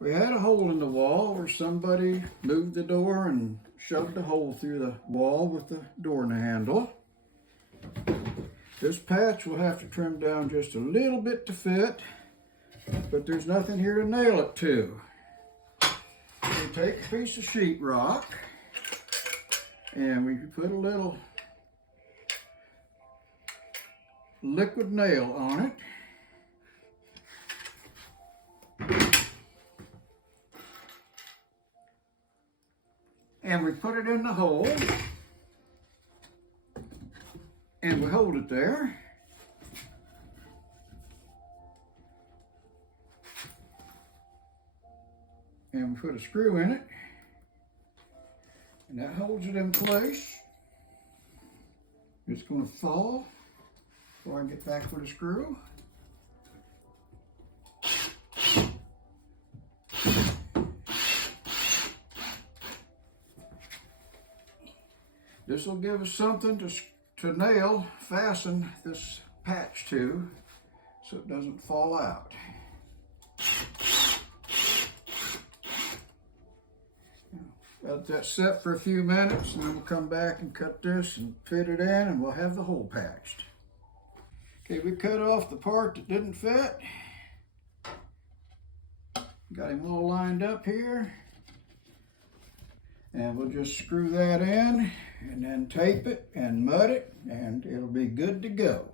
We had a hole in the wall where somebody moved the door and shoved a hole through the wall with the door handle. This patch will have to trim down just a little bit to fit, but there's nothing here to nail it to. We take a piece of sheetrock and we put a little liquid nail on it. And we put it in the hole, and we hold it there. And we put a screw in it, and that holds it in place. It's going to fall before I get back for the screw. This will give us something to fasten this patch to, so it doesn't fall out. Let that set for a few minutes, and then we'll come back and cut this and fit it in, and we'll have the hole patched. Okay, we cut off the part that didn't fit. Got him all lined up here. And we'll just screw that in and then tape it and mud it, and it'll be good to go.